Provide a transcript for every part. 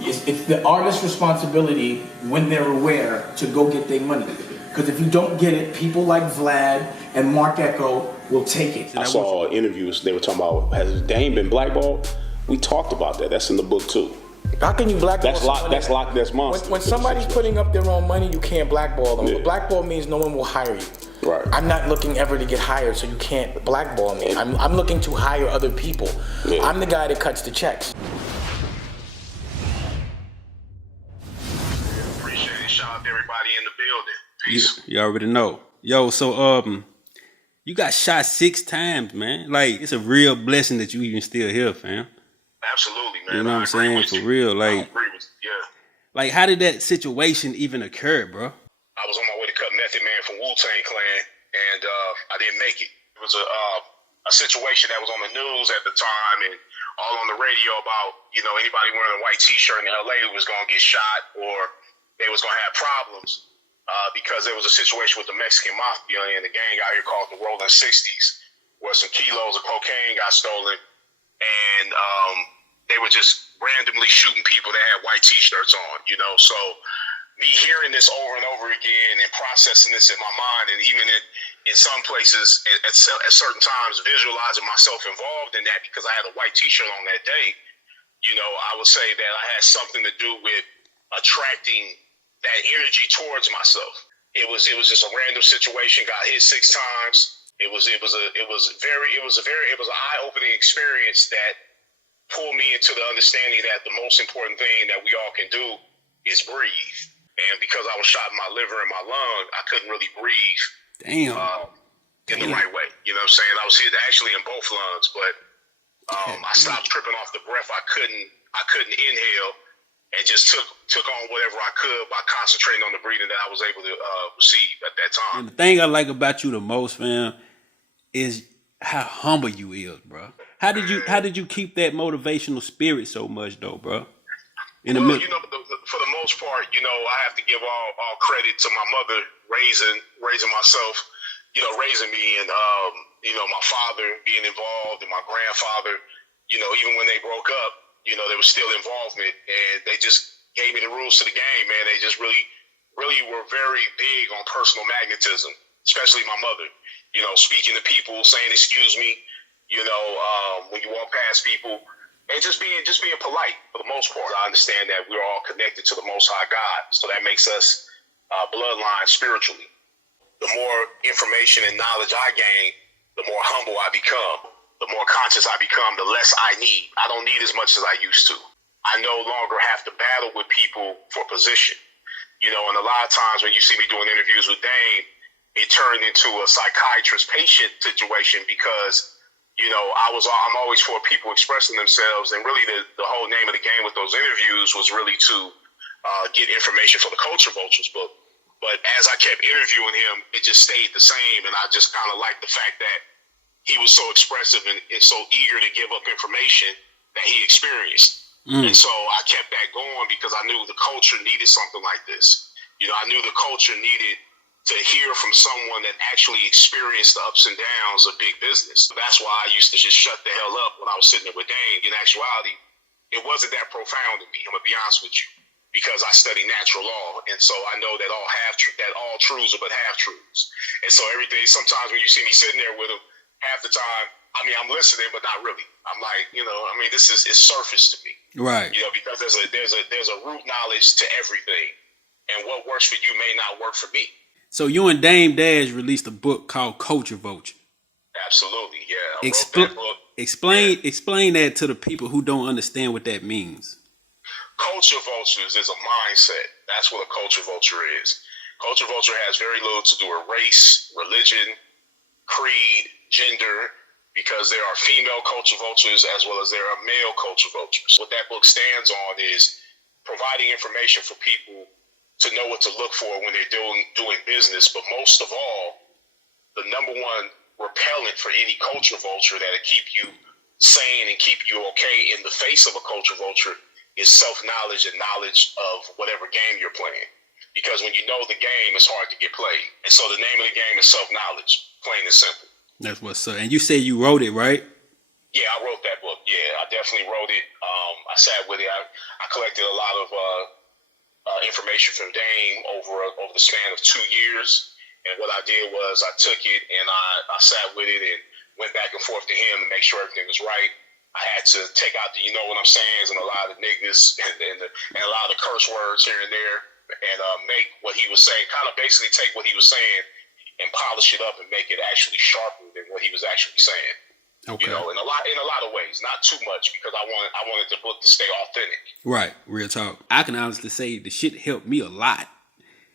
It's the artist's responsibility when they're aware to go get their money. Because if you don't get it, people like Vlad and Mark Echo will take it. I saw interviews, they were talking about, has Dame been blackballed? We talked about that. That's in the book too. How can you blackball That's monster. When somebody's putting up their own money, you can't blackball them. Yeah. Blackball means no one will hire you. Right. I'm not looking ever to get hired, so you can't blackball me. I'm looking to hire other people. Yeah. I'm the guy that cuts the checks. Appreciate it. Shout out to everybody in the building. Peace. You already know. Yo, so you got shot 6 times, man. Like, it's a real blessing that you even still here, fam. Absolutely, man. You know what I'm saying? For real, like, yeah. Like, how did that situation even occur, bro? I was on my way to cut Method Man from Wu-Tang Clan, and I didn't make it. It was a situation that was on the news at the time and all on the radio about, you know, anybody wearing a white T-shirt in L.A. was going to get shot or they was going to have problems because there was a situation with the Mexican Mafia and the gang out here called the Rolling 60s where some kilos of cocaine got stolen and they were just randomly shooting people that had white T-shirts on, you know. So me hearing this over and over again and processing this in my mind, and even in some places at certain times visualizing myself involved in that because I had a white T-shirt on that day, you know, I would say that I had something to do with attracting that energy towards myself. It was just a random situation. Got hit 6 times. It was an eye-opening experience that pulled me into the understanding that the most important thing that we all can do is breathe. And because I was shot in my liver and my lung, I couldn't really breathe. Damn. In the right way. You know what I'm saying? I was hit actually in both lungs, but I stopped tripping off the breath. I couldn't inhale and just took on whatever I could by concentrating on the breathing that I was able to receive at that time. And the thing I like about you the most, fam, is how humble you is, bro. How did you keep that motivational spirit so much, though, bro? You know, for the most part, you know, I have to give all credit to my mother raising myself, you know, raising me, and you know, my father being involved, and my grandfather, you know, even when they broke up, you know, there was still involvement, and they just gave me the rules to the game, man. They just really were very big on personal magnetism, especially my mother. You know, speaking to people, saying excuse me, you know, when you walk past people, and just being polite for the most part. I understand that we're all connected to the Most High God, so that makes us bloodline spiritually. The more information and knowledge I gain, the more humble I become. The more conscious I become, the less I need. I don't need as much as I used to. I no longer have to battle with people for position. You know, and a lot of times when you see me doing interviews with Dame, it turned into a psychiatrist-patient situation because, you know, I'm always for people expressing themselves, and really the whole name of the game with those interviews was really to get information for the Culture Vultures book. But as I kept interviewing him, it just stayed the same, and I just kind of liked the fact that he was so expressive and so eager to give up information that he experienced. And so I kept that going because I knew the culture needed something like this. You know, I knew the culture needed to hear from someone that actually experienced the ups and downs of big business. That's why I used to just shut the hell up when I was sitting there with Dane. In actuality, it wasn't that profound to me, I'm gonna be honest with you, because I study natural law, and so I know that all truths are but half truths. And so everything, sometimes when you see me sitting there with him, half the time, I mean, I'm listening, but not really. I'm like, you know, I mean, this is surface to me, right? You know, because there's a root knowledge to everything, and what works for you may not work for me. So you and Dame Dash released a book called Culture Vulture. Absolutely, yeah. I wrote that book. Explain that to the people who don't understand what that means. Culture vultures is a mindset. That's what a culture vulture is. Culture vulture has very little to do with race, religion, creed, gender, because there are female culture vultures as well as there are male culture vultures. What that book stands on is providing information for people to know what to look for when they're doing business. But most of all, the number one repellent for any culture vulture that'll keep you sane and keep you okay in the face of a culture vulture is self-knowledge and knowledge of whatever game you're playing. Because when you know the game, it's hard to get played. And so the name of the game is self-knowledge, plain and simple. That's what's up. And you say you wrote it, right? Yeah, I wrote that book. Yeah, I definitely wrote it. I sat with it. I collected a lot of information from Dame over the span of 2 years. And what I did was I took it and I sat with it and went back and forth to him to make sure everything was right. I had to take out the, you know what I'm saying, and a lot of niggas and a lot of the curse words here and there, and make what he was saying, kind of basically take what he was saying and polish it up and make it actually sharper than what he was actually saying. Okay. You know, in a lot of ways, not too much, because I wanted the book to stay authentic. Right, real talk. I can honestly say the shit helped me a lot.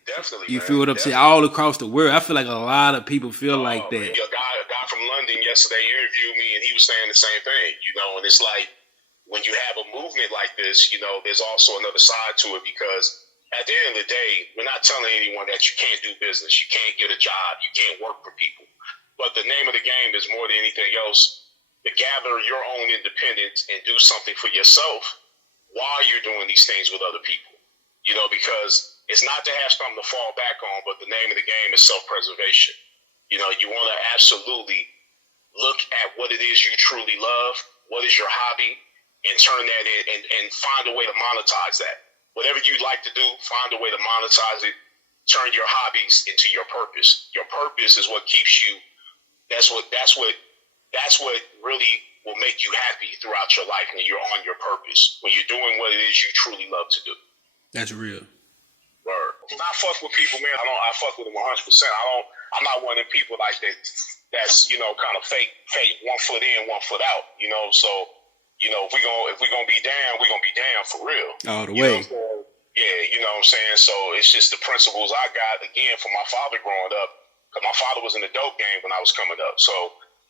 Definitely. You feel what I'm saying? All across the world, I feel like a lot of people feel like that. Man, a guy from London yesterday interviewed me, and he was saying the same thing. You know, and it's like when you have a movement like this, you know, there's also another side to it, because at the end of the day, we're not telling anyone that you can't do business, you can't get a job, you can't work for people. But the name of the game is more than anything else to gather your own independence and do something for yourself while you're doing these things with other people. You know, because it's not to have something to fall back on, but the name of the game is self-preservation. You know, you want to absolutely look at what it is you truly love, what is your hobby, and turn that in and find a way to monetize that. Whatever you like to do, find a way to monetize it. Turn your hobbies into your purpose. Your purpose is what keeps you. That's what really will make you happy throughout your life when you're on your purpose, when you're doing what it is you truly love to do. That's real. Word. I fuck with people, man. I fuck with them 100%. I'm not one of them people like that. That's, you know, kind of fake 1 foot in, 1 foot out. You know, so, you know, if we gonna be down, we gonna be down for real. All the way. Yeah, you know what I'm saying. So it's just the principles I got again from my father growing up. Because my father was in the dope game when I was coming up. So,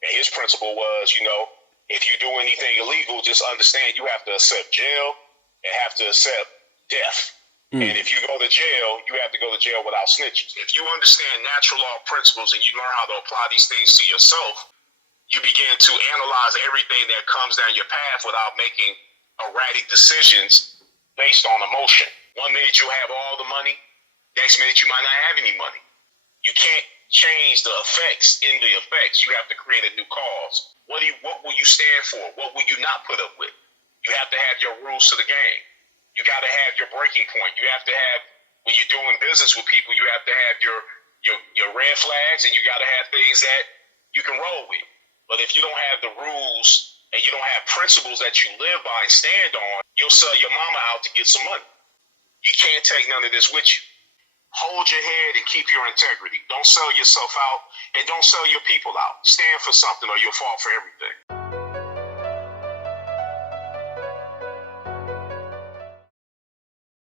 and his principle was, you know, if you do anything illegal, just understand you have to accept jail and have to accept death. And if you go to jail, you have to go to jail without snitching. If you understand natural law principles and you learn how to apply these things to yourself, you begin to analyze everything that comes down your path without making erratic decisions based on emotion. 1 minute you have all the money, next minute you might not have any money. You can't change the effects in the effects. You have to create a new cause. What will you stand for? What will you not put up with? You have to have your rules to the game. You got to have your breaking point. You have to have, when you're doing business with people, you have to have your red flags, and you got to have things that you can roll with. But if you don't have the rules and you don't have principles that you live by and stand on, you'll sell your mama out to get some money. You can't take none of this with you. Hold your head and keep your integrity. Don't sell yourself out, and don't sell your people out. Stand for something or you'll fall for everything.